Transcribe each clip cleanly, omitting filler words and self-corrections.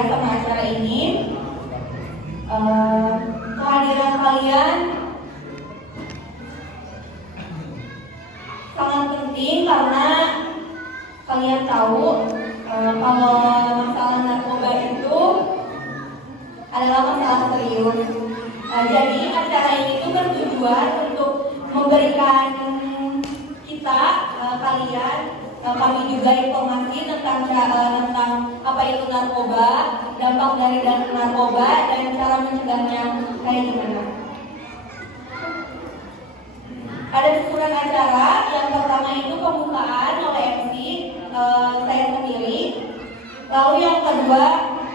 ya sama acara ini. Kehadiran kalian sangat penting karena kalian tahu kalau masalah narkoba itu adalah masalah serius. Jadi acara ini itu bertujuan untuk memberikan kita, kalian, kami juga informasi tentang apa itu narkoba, dampak dari narkoba, dan cara mencegahnya kayak gimana. Ada susunan acara. Yang pertama itu pembukaan oleh MC saya sendiri. Lalu yang kedua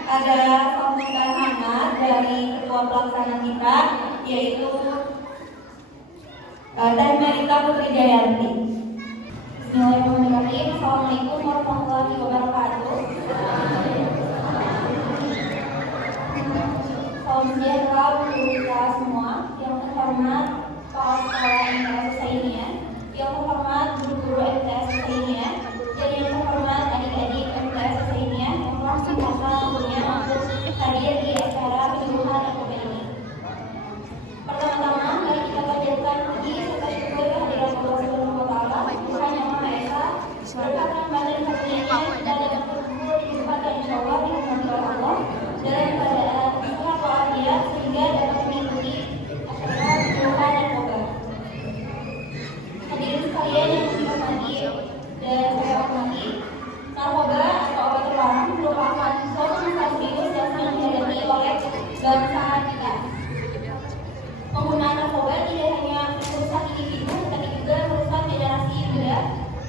ada sambutan hangat dari ketua pelaksana kita, yaitu Teh Merita Putri Jayanti. Bismillahirrahmanirrahim. Assalamualaikum warahmatullahi wabarakatuh. Salam sejahtera untuk kita semua. Yang terhormat Kepala Sekolah MTS Husainiyah, yang terhormat guru-guru MTS Husainiyah, dan yang terhormat adik-adik MTS Husainiyah yang telah sempurna waktunya untuk hadir di acara penyuluhan narkoba ini. Pertama-tama, mari kita panjatkan puji serta syukur kehadirat Allah Subhanahu wa Ta'ala, Tuhan Yang Maha Esa, berkat badan karunia dan dapat berkumpul di tempat yang insyaallah dirahmati oleh Allah dalam keadaan sehat walafiat sehingga dapat mengikuti acara penyuluhan narkoba. Hadirin sekalian yang dihormati dan saya hormati, narkoba atau obat terlarang merupakan suatu masalah serius yang sangat dihadapi oleh bangsa kita. Penggunaan narkoba tidak hanya merusak individu, tetapi juga merusak generasi muda.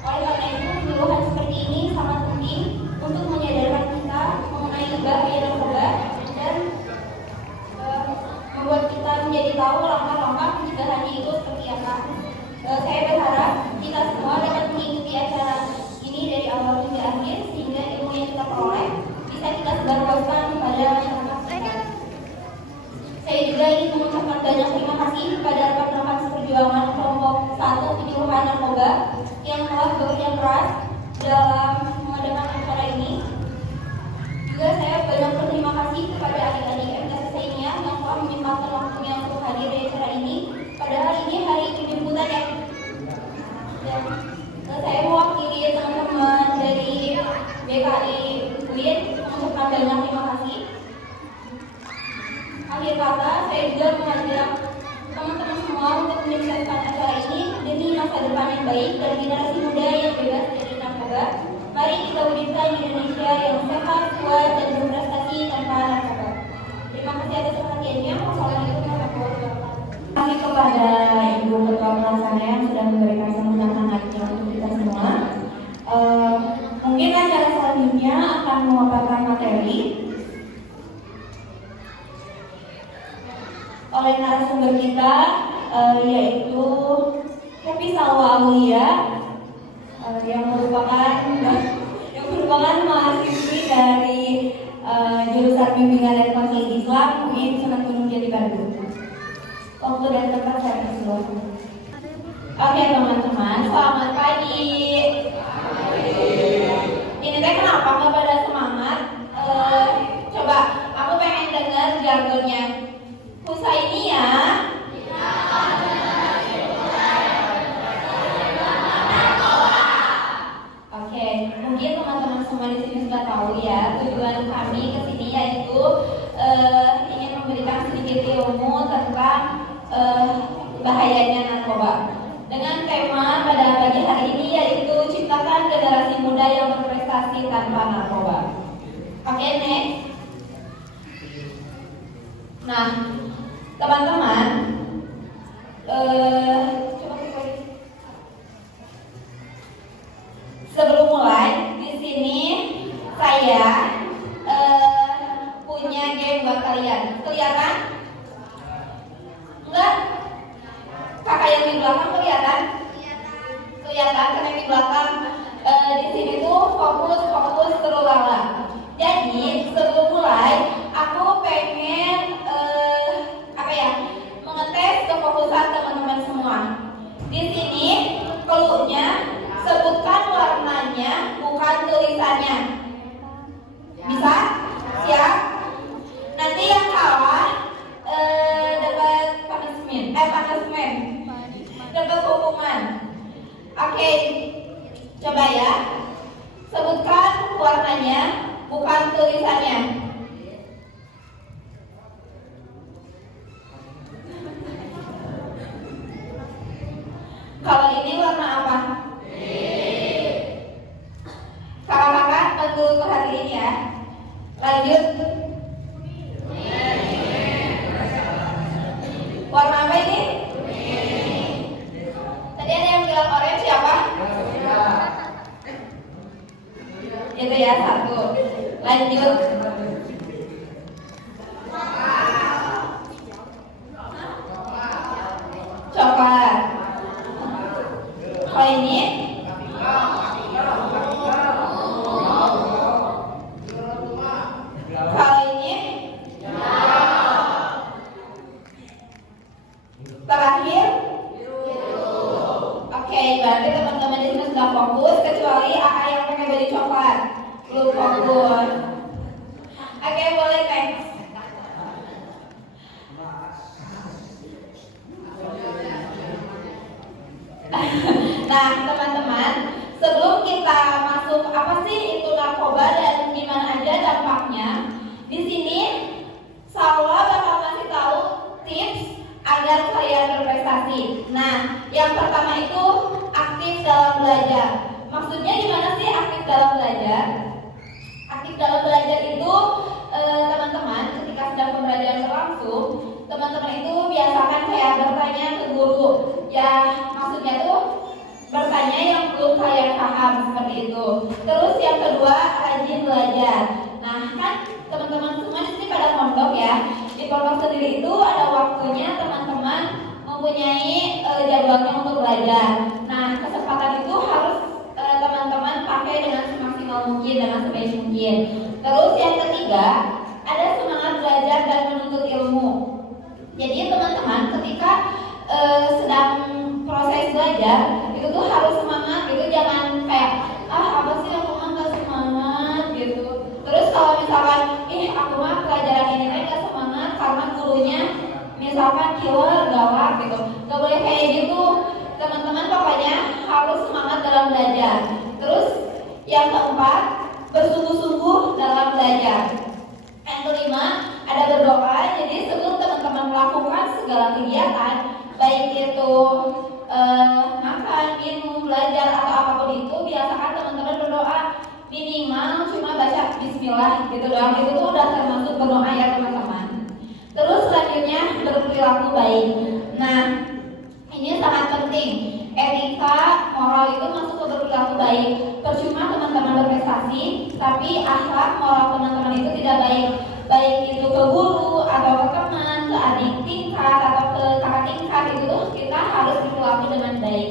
Oleh karena itu, penyuluhan seperti ini sangat penting untuk menyadarkan kita mengenai bahaya narkoba dan membuat kita menjadi tahu langkah-langkah pencegahannya itu seperti apa. Saya berharap kita semua dapat mengikuti acara ini dari awal hingga akhir sehingga ilmu yang kita peroleh bisa kita sebarluaskan kepada masyarakat kita. Saya juga ingin mengucapkan banyak terima kasih kepada rekan-rekan seperjuangan kelompok 1 penyuluhan narkoba yang telah bekerja keras dalam mengadakan acara ini. Juga saya banyak berterima kasih kepada adik-adik MTS Husainiyah yang telah menyempatkan waktunya untuk hadir di acara ini. Padahal ini hari penjemputan ya. Dan saya mewakili teman-teman dari BKI UIN mengucapkan banyak terima kasih. Akhir kata, saya juga mengajak teman-teman semua untuk menyukseskan acara ini demi masa depan yang baik dan generasi muda yang bebas dari narkoba. Mari kita wujudkan Indonesia yang sehat, kuat, dan berprestasi tanpa narkoba. Terima kasih atas perhatiannya. Wassalamualaikum warahmatullahi wabarakatuh. Terima kasih kepada Ibu Ketua Pelaksana yang sudah memberikan sambutan hangatnya untuk kita semua. Mungkin acara selanjutnya akan memaparkan materi oleh narasumber kita, yaitu Happy Salwa Aulia, yang merupakan mahasiswi dari jurusan Bimbingan dan Konseling Islam UIN Sunan Gunung Jati Bandung. Waktu dan tempat saya persilakan. Oke teman-teman, selamat pagi. Ini teh kenapa nggak pada semangat? Coba, aku pengen dengar jargonnya. Husainiyah. Oke, mungkin teman-teman semua di sini sudah tahu ya, tujuan kami ke sini yaitu ingin memberikan sedikit ilmu tentang bahayanya narkoba. Dengan tema pada pagi hari ini yaitu ciptakan generasi muda yang berprestasi tanpa narkoba. Oke, next. Nah, teman-teman, sebelum mulai di sini saya punya game buat kalian. Kelihatan? Enggak? Kakak yang di belakang kelihatan? Kelihatan karena di belakang di sini tuh fokus terulanglah. Jadi sebelum mulai aku pengen mengetes kefokusan teman-teman semua. Di sini clue-nya sebutkan warnanya bukan tulisannya. Bisa? Siap? waktu, teman-teman itu biasakan kayak bertanya ke guru. Ya, maksudnya tuh bertanya yang belum kalian paham seperti itu. Terus yang kedua, rajin belajar. Nah, kan teman-teman semua di sini pada pondok ya. Di pondok sendiri itu ada waktunya teman-teman mempunyai jadwalnya untuk belajar. Nah, kesempatan itu harus teman-teman pakai dengan semaksimal mungkin, dengan sebaik mungkin. Terus yang ketiga, ada semangat belajar dan menuntut ilmu. Jadi teman-teman ketika sedang proses belajar itu tuh harus semangat gitu, jangan kayak apa sih aku mah nggak semangat gitu. Terus kalau misalkan aku mah pelajaran ini nggak semangat karena gurunya misalkan killer galak gitu, nggak boleh kayak gitu teman-teman. Pokoknya harus semangat dalam belajar. Terus yang keempat, bersungguh-sungguh dalam belajar. Yang kelima, ada berdoa. Jadi sebelum teman-teman melakukan segala kegiatan, baik itu makan, minum, belajar atau apapun itu, biasakan teman-teman berdoa minimal cuma baca bismillah gitu doang. Itu tuh udah termasuk berdoa ya teman-teman. Terus selanjutnya berperilaku baik. Nah, ini sangat penting. Etika, moral itu masuk ke berperilaku baik. Percuma teman-teman berprestasi, tapi akhlak, moral teman-teman itu tidak baik. Baik itu ke guru, atau ke teman, ke adik tingkat, atau ke kakak tingkat, itu tuh kita harus berperilaku dengan baik.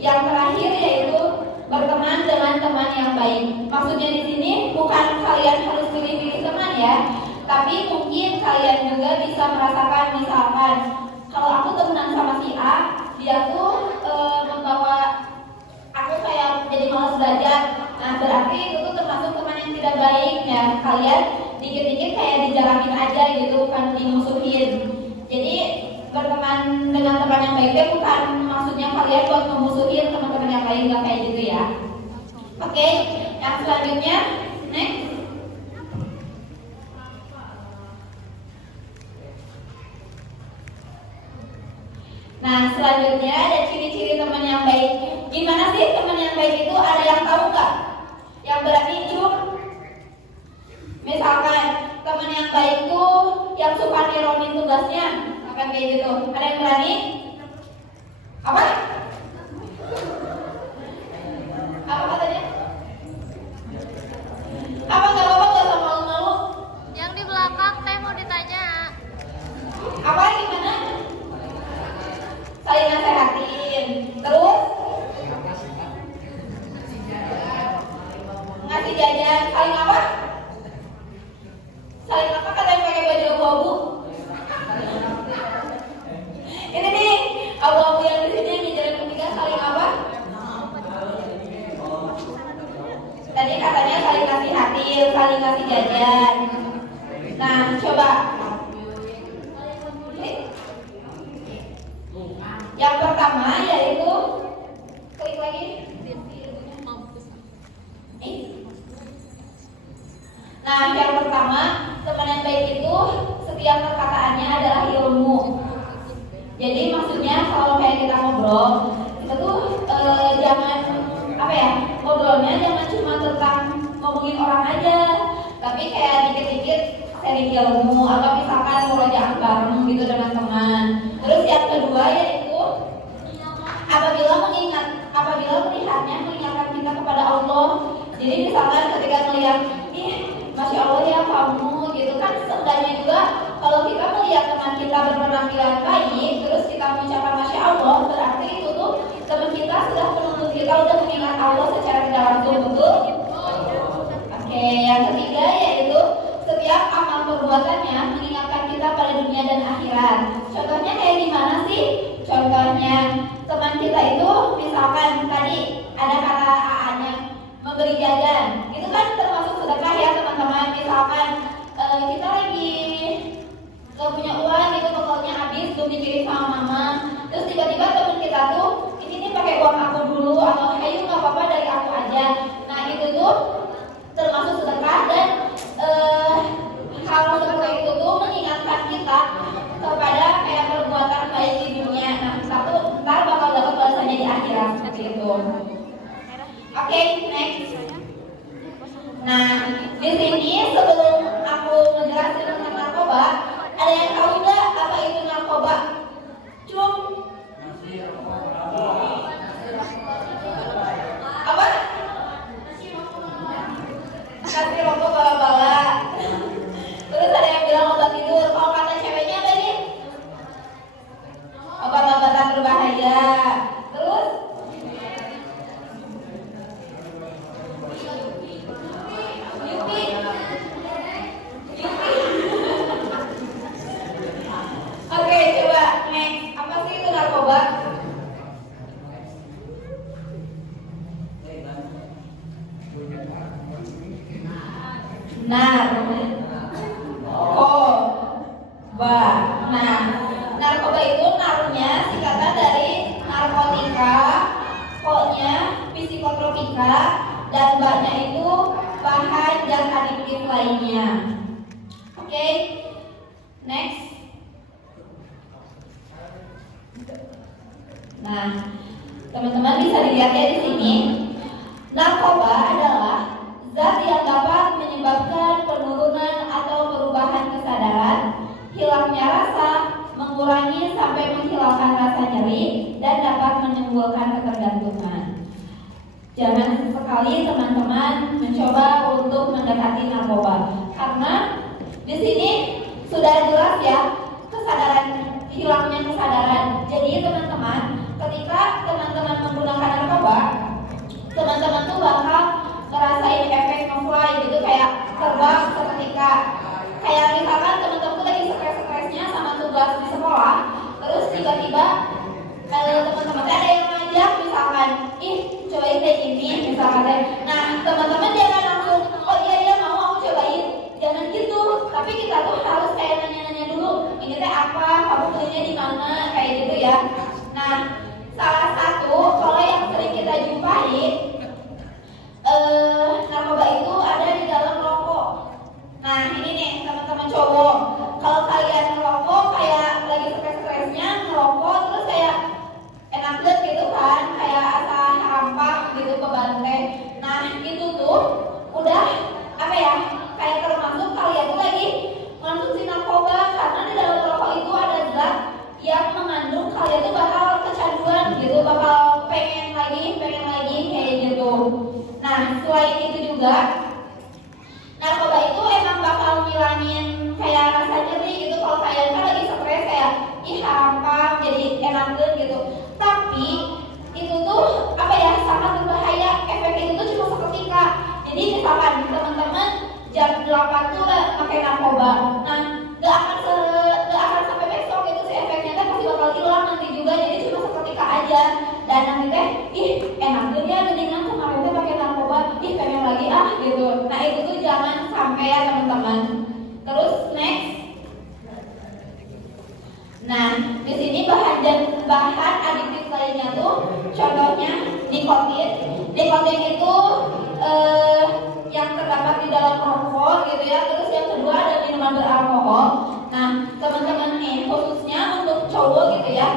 Yang terakhir yaitu berteman dengan teman yang baik. Maksudnya di sini bukan kalian harus pilih-pilih teman ya, tapi mungkin kalian juga bisa merasakan, misalkan kalau aku temenan sama si A, dia tuh membawa aku kayak jadi malas belajar. Nah, berarti itu tuh termasuk teman yang tidak baik ya. Kalian dikit-dikit kayak dijalanin aja gitu, bukan dimusuhin. Jadi berteman dengan teman yang baik itu bukan maksudnya kalian buat memusuhin teman-teman yang lain, nggak kayak gitu ya. Oke, yang selanjutnya next. Nah, selanjutnya ada ciri-ciri teman yang baik. Gimana sih teman yang baik itu? Ada yang tahu nggak? Yang berani jujur? Misalkan teman yang baik itu yang suka nironin tugasnya, akan kayak gitu. Ada yang berani? Apa? Apa katanya? Apa nggak apa-apa, nggak usah malu-malu. Yang di belakang teh mau ditanya. Apa gimana? Saling nasehatin. Terus ngasih jajan. Saling apa? Saling apa kata yang pakai baju abu-abu? Ini nih abu-abu yang di sini yang jajaran ketiga. Saling apa? Tadi katanya saling nasihatin, saling ngasih jajan. Nah, coba yang pertama yaitu klik lagi. Nah, yang pertama, teman yang baik itu setiap perkataannya adalah ilmu. Jadi maksudnya kalau kayak kita ngobrol, kita tuh jangan ngobrolnya jangan cuma tentang ngomongin orang aja, tapi kayak dikit-dikit sharing ilmu atau misalkan murojaah bareng gitu dengan teman. Terus yang kedua yaitu apabila melihatnya mengingatkan kita kepada Allah. Jadi misalkan ketika melihat, masya Allah ya kamu gitu kan, seenggaknya juga kalau kita melihat teman kita berpenampilan baik, terus kita mengucapkan masya Allah, berarti itu tuh teman kita sudah menuntut kita udah mengingat Allah secara tidak langsung, betul? Oke, yang ketiga yaitu setiap amal perbuatannya mengingatkan kita pada dunia dan akhirat. Contohnya kayak gimana sih? Contohnya teman kita itu misalkan tadi ada kata AA-nya memberi jajan, itu kan termasuk sedekah ya teman-teman. Misalkan kita lagi gak punya uang gitu, bekalnya habis belum dikirim sama mama, terus tiba-tiba teman kita tuh ini nih pakai uang aku dulu, atau ayo nggak apa-apa dari aku aja. Nah itu tuh termasuk sedekah dan hal seperti itu tuh mengingatkan kita kepada kayak perbuatan baik di dunia. Nah kita tuh ntar bakal dapat balasannya di akhirat seperti itu. Oke, next. Nah, di sini sebelum aku menjelaskan tentang narkoba, ada yang tahu nggak Next. Nah, teman-teman bisa dilihat ya di sini. Narkoba adalah zat yang dapat menyebabkan penurunan atau perubahan kesadaran, hilangnya rasa, mengurangi sampai menghilangkan rasa nyeri, dan dapat menimbulkan ketergantungan. Jangan sekali teman-teman mencoba untuk mendekati narkoba, karena di sini sudah jelas ya kesadaran, hilangnya kesadaran. Jadi teman-teman, ketika teman-teman menggunakan narkoba, teman-teman tuh bakal ngerasain efek no-fly gitu, kayak terbang seketika. Kayak misalkan teman-teman tuh lagi stres-stresnya sama tugas di sekolah, terus tiba-tiba teman-teman ada yang ngajak, misalkan, ih cobain deh ini, misalkan deh. Nah teman-teman jangan langsung, oh iya mau aku cobain, jangan gitu. Tapi kita tuh harus kayak nanya-nanya dulu, ini teh apa, kamu belinya di mana, kayak gitu ya. Nah salah satu kalau yang sering kita jumpai, narkoba itu ada di dalam rokok. Nah ini nih teman-teman cowok, kalau kalian ngerokok kayak lagi stres-stresnya ngerokok, terus kayak enak banget gitu kan, kayak asa hampa gitu ke bante. Nah itu tuh udah apa ya, kayak termasuk kalian tuh lagi mengonsumsi narkoba, karena di dalam rokok itu ada zat yang mengandung kalian tuh bakal kecanduan gitu, bakal pengen lagi kayak gitu. Nah selain itu juga narkoba itu emang bakal ngilangin kayak rasa nyeri gitu. Kalau kalian kan lagi stres kayak ih hampa, jadi enak gitu. Tapi itu tuh apa ya, sangat berbahaya. Efek itu tuh cuma seketika. Jadi misalkan teman-teman jam 8 tuh pakai narkoba, nah gak akan sampai besok gitu si efeknya kan pasti bakal hilang nanti juga. Jadi cuma seketika aja. Dan nanti teh ih enak ya, geningan kemarin teh pakai narkoba, ih pengen lagi gitu. Nah itu tuh jangan sampai ya teman-teman. Terus next. Nah di sini bahan adiktif lainnya tuh contohnya nikotin. Nikotin itu yang terdapat di dalam rokok gitu ya. Terus yang kedua ada minuman beralkohol. Nah teman-teman nih khususnya untuk cowok gitu ya,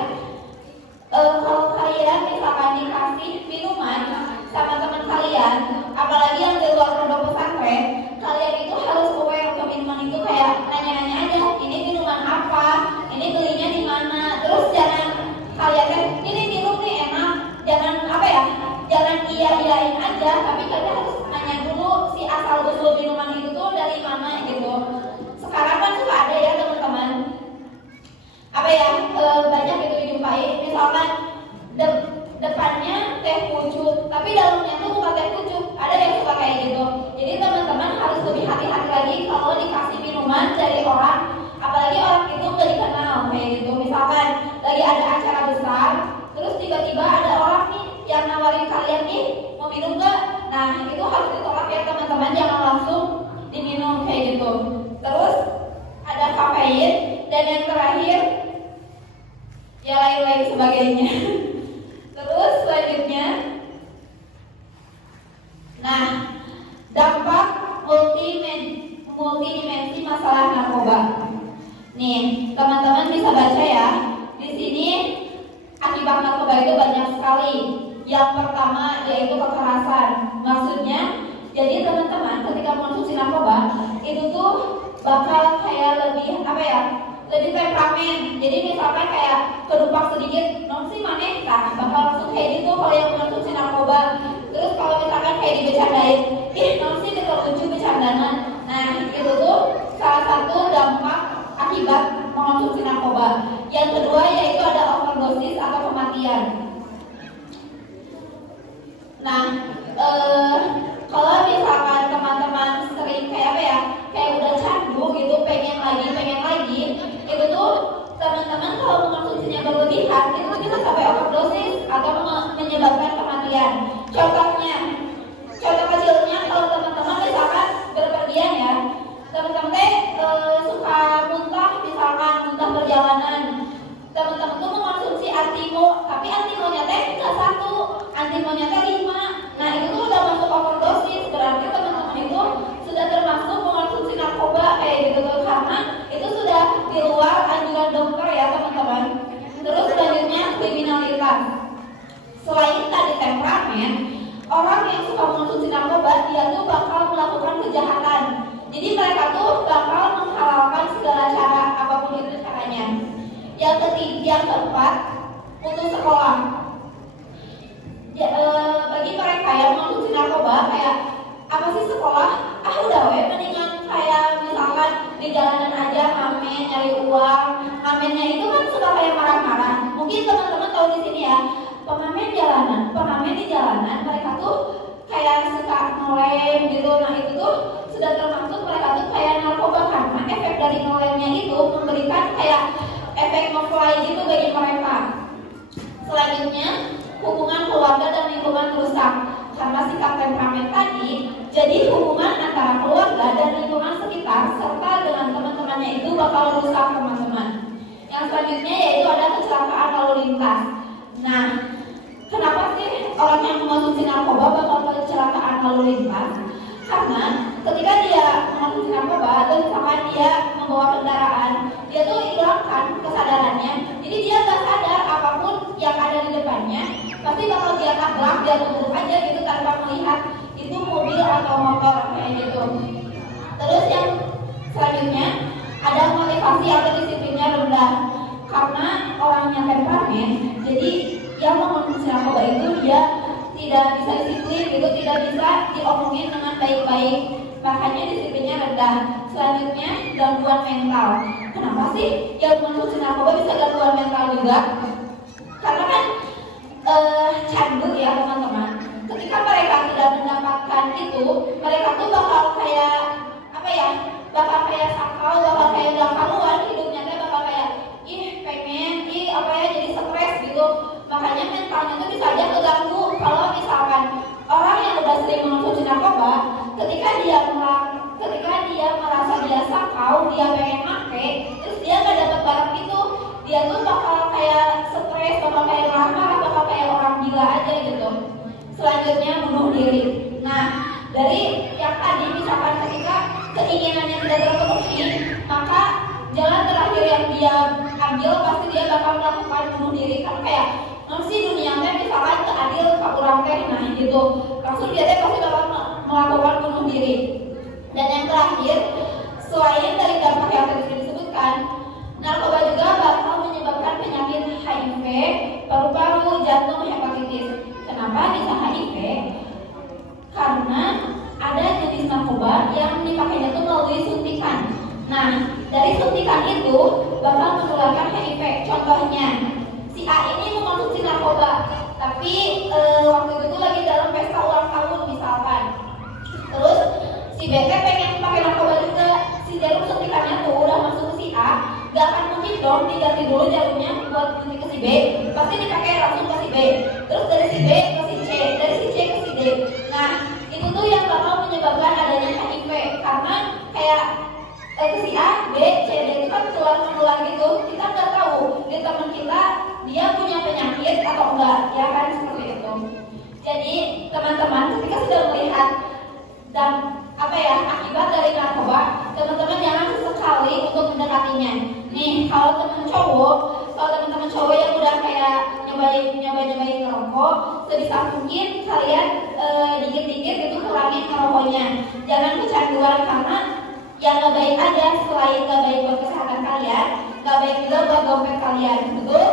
kalau kalian misalkan dikasih minuman sama teman kalian, apalagi yang di luar pondok pesantren, kalian itu harus aware ke minuman itu, kayak nanya-nanya aja, ini minuman apa, ini belinya di mana. Terus jangan kalian ini minum nih enak, jangan apa ya, jangan iya-iyain aja, tapi kalian harus nanya dulu si asal usul minuman itu tuh dari mana gitu. Sekarang kan suka ada ya teman-teman, apa ya, banyak itu dijumpai, misalkan depannya teh pucuk tapi dalamnya tuh bukan teh pucuk, ada yang suka kayak gitu. Jadi teman-teman harus lebih hati-hati lagi kalau dikasih minuman dari orang, apalagi orang itu gak dikenal kayak gitu. Misalkan lagi ada acara besar, terus tiba-tiba ada orang nih yang nawarin kalian, nih mau minum gak? Nah itu harus ditolak ya teman-teman, jangan langsung diminum kayak gitu. Terus ada kafein, dan yang terakhir ya lain-lain sebagainya. Terus selanjutnya, nah dampak multidimensi masalah narkoba. Nih teman-teman bisa baca ya. Di sini akibat narkoba itu banyak sekali. Yang pertama yaitu kekerasan. Maksudnya, jadi teman-teman ketika mengonsumsi narkoba itu tuh bakal kayak lebih apa ya, lebih temperamen. Jadi misalkan kayak kedupak sedikit, non sih maneh, nah bakal langsung kayak gitu kalau yang mengonsumsi narkoba. Terus kalau misalkan kayak dibecandain, ih non sih kita lucu bercandana. Nah itu tuh salah satu dampak akibat mengonsumsi narkoba. Yang kedua yaitu ada overdosis atau kematian. Nah kalau misalkan teman-teman sering kayak apa ya, kayak udah candu gitu, pengen lagi, itu tuh teman-teman kalau mengonsumsinya berlebihan itu bisa sampai overdosis atau menyebabkan kematian. Contoh kecilnya kalau teman-teman misalkan berpergian ya, teman-teman suka muntah, misalkan muntah perjalanan, teman-teman tuh mengonsumsi antimo, tapi antimonya teh nggak 1, antimonya teh 5. Nah itu tuh udah masuk overdosis, berarti teman-teman itu sudah termasuk mengonsumsi narkoba kayak gitu tuh, karena itu sudah di luar anjuran dokter ya teman-teman. Terus selanjutnya kriminalitas. Selain tadi temperamen, orang yang suka mengonsumsi narkoba dia tuh bakal melakukan kejahatan. Jadi mereka tuh bakal menghalalkan segala cara apapun itu caranya. Yang keempat, putus sekolah. Bagi mereka yang mengonsumsi narkoba kayak apa sih sekolah? Udah mendingan kayak misalkan di jalanan aja ngamen nyari uang. Ngamennya itu kan suka kayak marah-marah. Mungkin teman-teman tahu di sini ya, pengamen di jalanan mereka tuh kayak suka ngelem gitu. Nah itu tuh sudah termasuk mereka tuh kayak narkoba karena efek dari ngelemnya itu memberikan kayak efek nge-fly gitu bagi mereka. Selanjutnya hubungan keluarga dan lingkungan rusak. Karena sikap temperamen tadi, jadi hubungan antara keluarga dan lingkungan sekitar serta dengan teman-temannya itu bakal rusak teman-teman. Yang selanjutnya yaitu ada kecelakaan lalu lintas. Nah, kenapa sih orang yang mengonsumsi narkoba bakal kecelakaan lalu lintas? Karena ketika dia mengonsumsi narkoba atau misalkan dia membawa kendaraan, dia tuh hilangkan kesadarannya. Jadi dia gak sadar apapun yang ada di depannya, pasti bakal dia tabrak, dia tutup aja gitu tanpa melihat itu mobil atau motor kayak gitu. Terus yang selanjutnya ada motivasi atau disiplinnya rendah. Karena orangnya temperamen, jadi yang mengonsumsi narkoba itu dia tidak bisa disiplin gitu, tidak bisa diomongin dengan baik-baik, makanya disiplinnya rendah. Selanjutnya gangguan mental. Kenapa sih yang mengonsumsi narkoba bisa gangguan mental juga? Karena kan candu ya teman-teman. Ketika mereka tidak mendapatkan itu, mereka tuh bakal kayak apa ya? Bakal kayak sakau, bakal kayak gak karuan hidupnya, bakal kayak pengen, apa ya, jadi stres gitu. Makanya mentalnya tuh bisa aja keganggu. Kalau misalkan orang yang udah sering mengonsumsi narkoba, ketika dia merasa dia sakau, dia pengen make, terus dia gak dapat barang itu, dia tuh bakal kayak stres, bakal kayak marah-marah, bakal kayak orang gila aja gitu. Selanjutnya bunuh diri. Nah, dari yang tadi misalkan ketika keinginannya tidak terpenuhi, maka jalan terakhir yang dia ambil pasti dia bakal melakukan bunuh diri. Kan kayak sih dunianya misalkan keadil ke orang teh, nah gitu langsung dia pasti bakal melakukan bunuh diri. Dan yang terakhir, selain dari dampak yang tadi sudah disebutkan, narkoba juga bakal menyebabkan penyakit HIV, paru-paru, jantung, hepatitis. Kenapa bisa HIV? Karena ada jenis narkoba yang dipakainya itu melalui suntikan. Nah, dari suntikan itu bakal menularkan HIV. Contohnya, si A ini mengonsumsi narkoba, tapi waktu itu lagi dalam pesta ulang tahun misalkan. Terus si B pengen pakai narkoba juga, si jarum suntikannya tuh udah masuk ke si A, gak akan mungkin dong diganti dulu jarumnya buat suntik ke si B, pasti dipakai langsung ke si B. Terus dari si B ke si C, dari si C ke si D. Nah, itu tuh yang bakal menyebabkan adanya HIV, karena kayak ke si A, B, C, D itu kan menular gitu. Kita nggak tahu di teman kita dia punya penyakit atau enggak, ya kan seperti itu. Jadi teman-teman ketika sudah melihat dan akibat dari narkoba, teman-teman jangan sesekali untuk mendekatinya. Nih kalau teman-teman cowok yang udah kayak nyobain ngerokok, sebisa mungkin kalian dikit-dikit itu kurangin ngerokoknya. Jangan kecanduan karena yang gak baik aja, selain gak baik buat kesehatan kalian, gak baik juga buat dompet kalian, betul?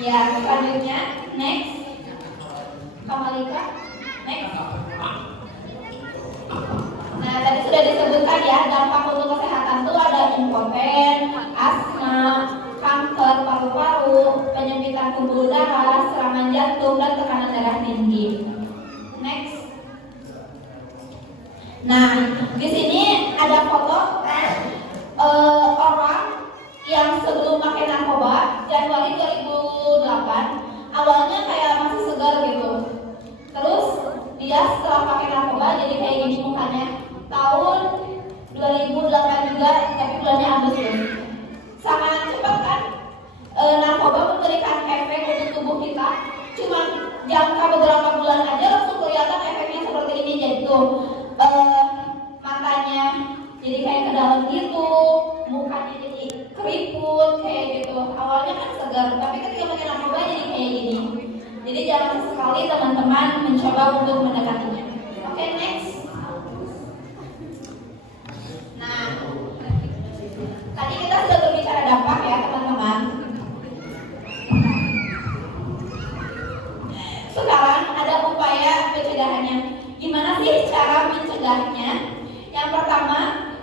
Ya, selanjutnya, next Kamalika, next. Nah, tadi sudah disebutkan ya, dampak untuk kesehatan itu ada impoten, asma, kanker paru-paru, penyempitan pembuluh darah, serangan jantung, dan tekanan darah tinggi. Next. Nah, di sini ada foto orang yang sebelum pakai narkoba Januari 2008, awalnya kayak masih segar gitu. Terus dia setelah pakai narkoba jadi kayak gini mukanya. Tahun 2018 dokter, tapi ketika pakai narkoba jadi kayak gini. Jadi jangan sekali teman-teman mencoba untuk mendekatinya. Oke, next. Nah, tadi kita sudah berbicara dampak ya teman-teman. Sekarang ada upaya pencegahannya. Gimana sih cara mencegahnya? Yang pertama,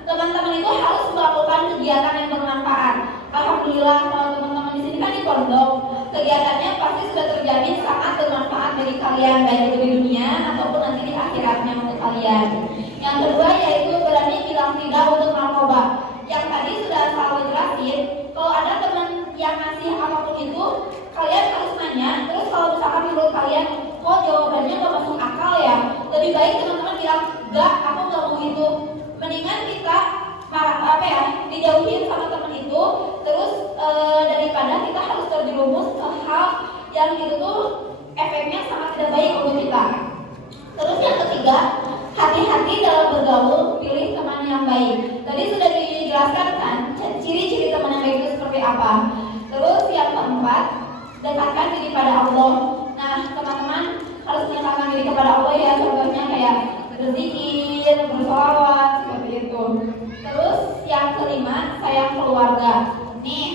teman-teman itu harus melakukan kegiatan yang bermanfaat. Alhamdulillah kalau teman-teman di sini kan di pondok, kegiatannya pasti sudah terjamin sangat bermanfaat bagi kalian, baik itu di dunia ataupun nanti di akhiratnya untuk kalian. Yang kedua yaitu berani bilang tidak untuk narkoba. Yang tadi sudah selalu jelasin, kalau ada teman yang ngasih apapun itu, kalian harus nanya. Terus kalau misalkan menurut kalian, kok jawabannya gak masuk akal ya, lebih baik teman-teman bilang, enggak, aku gak mau itu. Mendingan kita dijauhin sama teman itu, terus daripada kita harus terjerumus ke hal yang itu tuh efeknya sangat tidak baik untuk kita. Terus yang ketiga, hati-hati dalam bergaul, pilih teman yang baik. Tadi sudah dijelaskan kan ciri-ciri teman yang baik itu seperti apa. Terus yang keempat, dekatkan diri pada Allah. Nah, teman-teman harus mendekatkan diri kepada Allah ya, contohnya kayak berzikir, bersolawat, seperti itu. Terus yang kelima, sayang keluarga. Nih,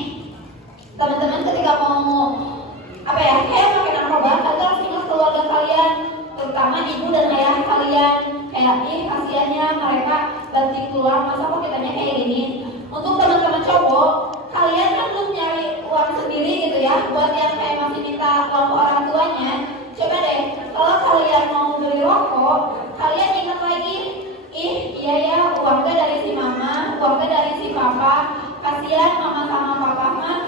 teman-teman ketika mau kayak pakai narkoba, kalian harus ingat keluarga kalian, terutama ibu dan ayah kalian. Kayak kasihannya mereka banting tulang, masa kok kitanya kayak gini. Untuk teman-teman cowok, kalian kan belum nyari uang sendiri gitu ya, buat yang kayak masih minta uang ke orang tuanya. Coba deh, kalau kalian mau beli rokok, kalian ingat lagi, iya ya, uangnya dari si mama, uangnya dari si papa. Kasihan mama sama papa mah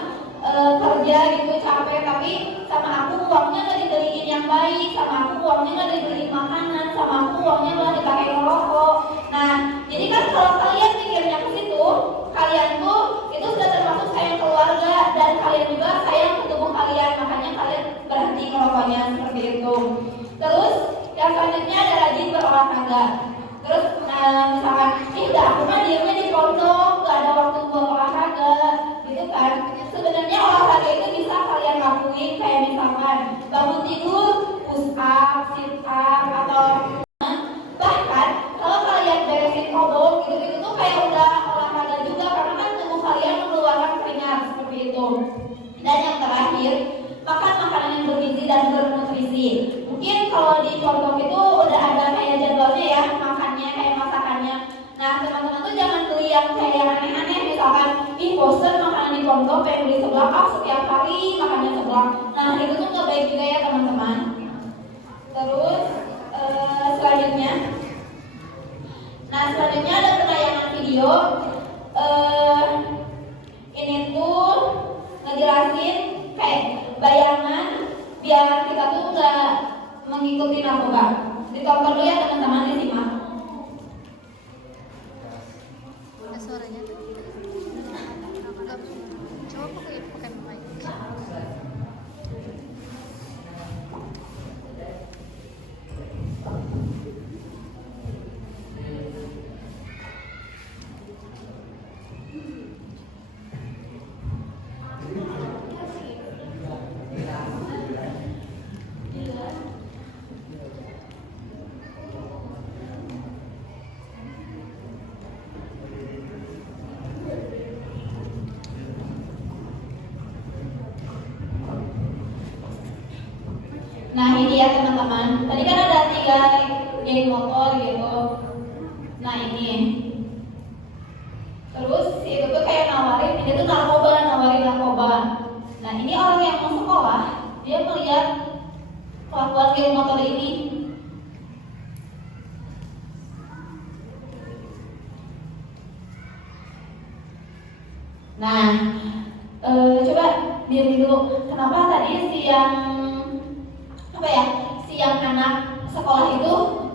kerja gitu capek, tapi sama aku uangnya nggak dibeliin yang baik, sama aku uangnya nggak dibeliin makanan, sama aku uangnya nggak dipakai ngerokok. Nah, jadi kan kalau kalian pikirnya ke situ, kalian tuh itu sudah termasuk sayang keluarga, dan kalian juga sayang ke tubuh kalian, makanya kalian berhenti ngerokoknya seperti itu. Terus yang selanjutnya ada rajin berolahraga. Terus misalkan, udah aku mah diemnya di pondok, gak ada waktu buat olahraga, gitu kan. Sebenarnya olahraga itu bisa kalian lakuin kayak misalkan bangun tidur, push up, sit up, atau bahkan kalau kalian beresin kobong gitu-gitu tuh kayak udah olahraga juga, karena kan tubuh kalian mengeluarkan keringat seperti itu. Dan yang terakhir, makan makanan yang bergizi dan bernutrisi. Mungkin kalau di pondok itu udah ada kayak jadwalnya ya, makannya kayak masakannya. Nah, teman-teman tuh jangan beli yang kayak yang aneh-aneh, misalkan bosen makanan di pondok, pengen beli seblak, setiap hari makannya seblak. Nah, itu tuh gak baik juga ya teman-teman. Terus selanjutnya ada penayangan video. Ini tuh ngejelasin kayak bayangan biar kita tuh gak mengikuti narkoba. Ditonton dulu ya teman-teman, disimak. Ada suaranya tuh. Coba pakai mic. Nah ini ya teman-teman, tadi kan ada 3 geng motor gitu. Nah ini, terus itu tuh kayak nawarin, ini tuh nawarin narkoba. Nah ini orang yang mau sekolah, dia melihat kelakuan geng motor ini. Nah, coba diam dulu. Kenapa tadi si yang anak sekolah itu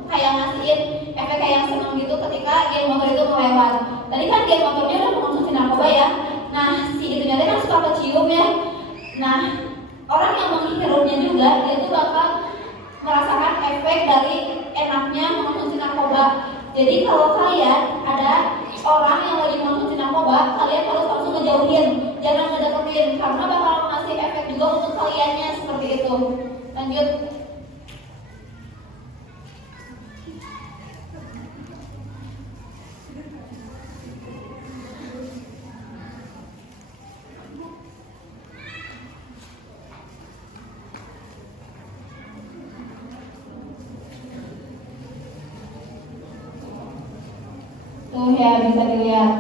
kayak ngasihin efek kayak yang seneng gitu ketika geng motor itu melewat. Tadi kan geng motornya udah mengkonsumsi narkoba ya. Nah, si itu nyatanya kan suka kecium ya. Nah, orang yang menghirupnya juga dia itu bakal merasakan efek dari enaknya mengkonsumsi narkoba. Jadi kalau kalian ada orang yang lagi mengkonsumsi narkoba, kalian harus langsung ngejauhin, jangan ngedeketin, karena bakal ngasih ngasih efek juga untuk kaliannya seperti itu. Lanjut. Tuh ya, bisa dilihat.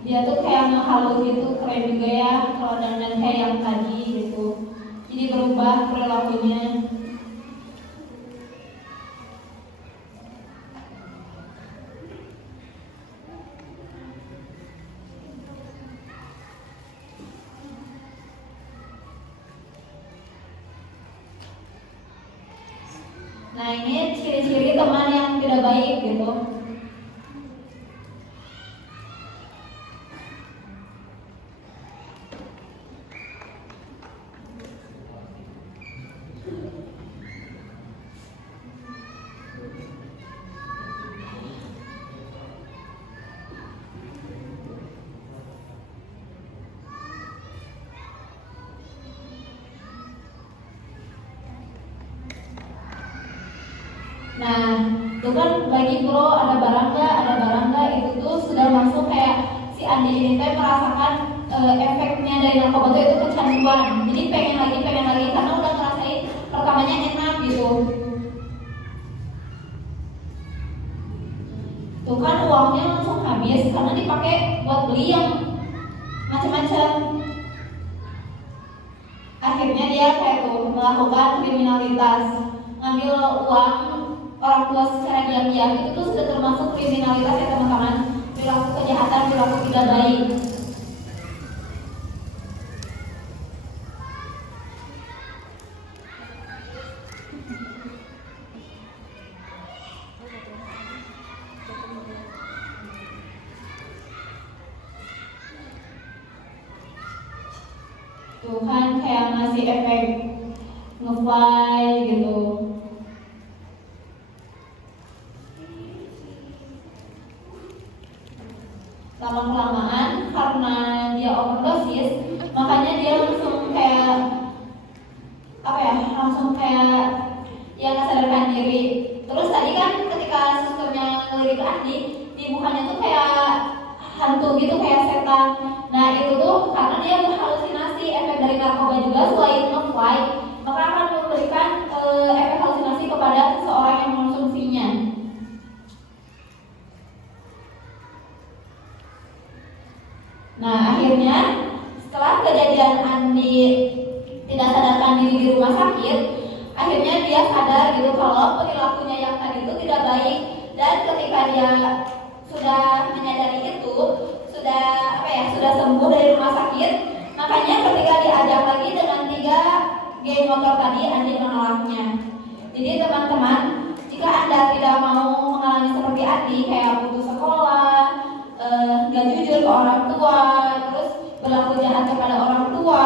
Dia tuh kayak ngehalus gitu, keren juga ya kalau dandan kayak yang tadi gitu. Jadi berubah perilakunya. Nah ini ciri-ciri teman yang tidak baik gitu. Nah, itu kan bagi bro ada barang nggak, itu tuh sudah masuk kayak si Andi ini teh merasakan efeknya dari narkoba itu kecanduan. Jadi pengen lagi karena udah ngerasain pertamanya enak gitu. Tuh kan uangnya langsung habis karena dipakai buat beli yang macam-macam. Akhirnya dia kayak tuh melakukan kriminalitas, ngambil uang orang tua secara diam-diam. Itu tuh sudah termasuk kriminalitas ya teman-teman, perilaku kejahatan, perilaku tidak baik. Tuh kan kayak ngasih efek nge-fly gitu. Lama-kelamaan karena dia overdosis, makanya dia langsung kayak langsung kayak ya nggak sadarkan diri. Terus tadi kan ketika susternya ngelirik Andi, di mukanya tuh kayak hantu gitu, kayak setan. Nah itu tuh karena dia berhalusinasi efek dari narkoba juga. Selain nge-fly, maka akan memberikan efek halusinasi kepada seseorang yang mengonsumsinya. Nah akhirnya setelah kejadian Andi tidak sadarkan diri di rumah sakit, akhirnya dia sadar gitu kalau perilakunya yang tadi itu tidak baik. Dan ketika dia sudah menyadari itu, sudah sembuh dari rumah sakit, makanya ketika diajak lagi dengan 3 geng motor tadi, Andi menolaknya. Jadi teman-teman, jika Anda tidak mau mengalami seperti Andi, kayak putus sekolah, gak jujur ke orang tua, terus berlaku jahat kepada orang tua,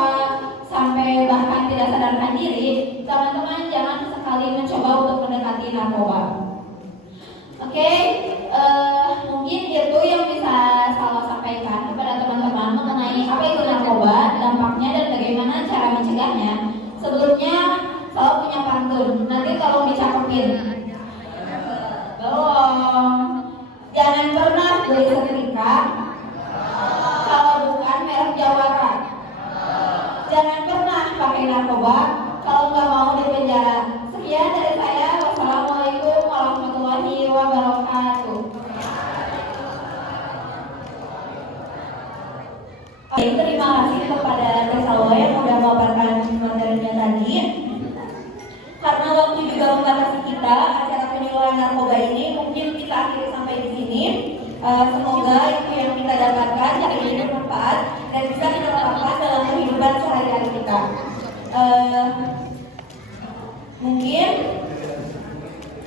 sampai bahkan tidak sadarkan diri, teman-teman jangan sekali mencoba untuk mendekati narkoba. Oke, mungkin itu yang bisa saya sampaikan kepada teman-teman mengenai apa itu narkoba, dampaknya dan bagaimana cara mencegahnya. Sebelumnya saya punya pantun, nanti tolong dicapekin. Belum. Jangan pernah beli setrika kalau bukan merek Jawara. Jangan pernah pakai narkoba kalau nggak mau dipenjara. Sekian dari saya. Wassalamualaikum warahmatullahi wabarakatuh. Baik, terima kasih kepada Tesalwa yang sudah memaparkan materinya tadi. Karena waktu juga membatasi kita, acara penyuluhan narkoba ini mungkin kita akhiri sampai di sini. Semoga itu yang kita dapatkan hari ini bermanfaat dan bisa kita terapkan dalam kehidupan sehari-hari. Kak. Mungkin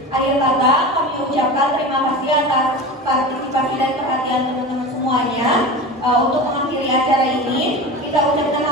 akhir kata kami ucapkan terima kasih atas partisipasi dan perhatian teman-teman semuanya. Untuk mengakhiri acara ini, kita ucapkan